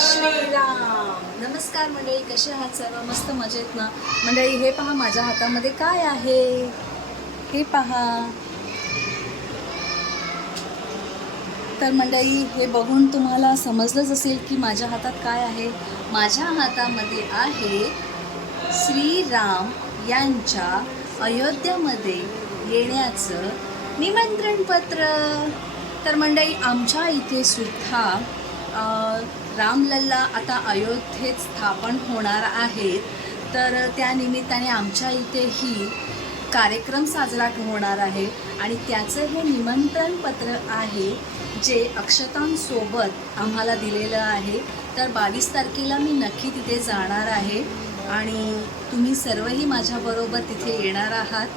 श्रीराम. नमस्कार मंडळी कसे आहात सर्व? मस्त मजेत ना? मंडळी हे पहा माझ्या हातामध्ये काय आहे? हे पहा. तर मंडळी हे बघून तुम्हाला समजलंच असेल की माझ्या हातात काय आहे. माझ्या हातामध्ये आहे श्रीराम यांच्या अयोध्यामध्ये येण्याचं निमंत्रण पत्र तर मंडळी आमच्या इथे सुद्धा रामलल्ला आता अयोध्येत स्थापन होणार आहेत. तर त्या निमित्ताने आमच्या इथेही कार्यक्रम साजरा होणार आहे. आणि त्याचं हे निमंत्रण पत्र आहे जे अक्षतांसोबत आम्हाला दिलेलं आहे. तर बावीस तारखेला मी नक्की तिथे जाणार आहे. आणि तुम्ही सर्वही माझ्याबरोबर तिथे येणार आहात.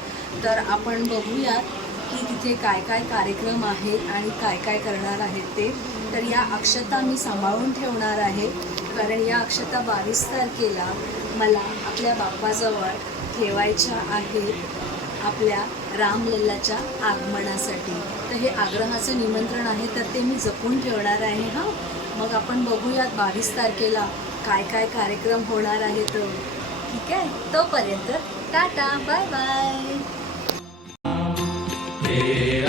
तर आपण बघूयात. की तिथे काय काय कार्यक्रम आहेत आणि काय काय करणार आहेत ते तर या अक्षता मी सांभाळून ठेवणार आहे. कारण या अक्षता बावीस तारखेला मला आपल्या बाप्पाजवळ ठेवायच्या आहेत आपल्या रामलल्लाच्या आगमनासाठी. तर हे आग्रहाचं निमंत्रण आहे तर ते मी जपून ठेवणार आहे. हां मग आपण बघूयात बावीस तारखेला काय काय कार्यक्रम होणार आहेत. ठीक आहे तोपर्यंत टाटा बाय बाय. हे राम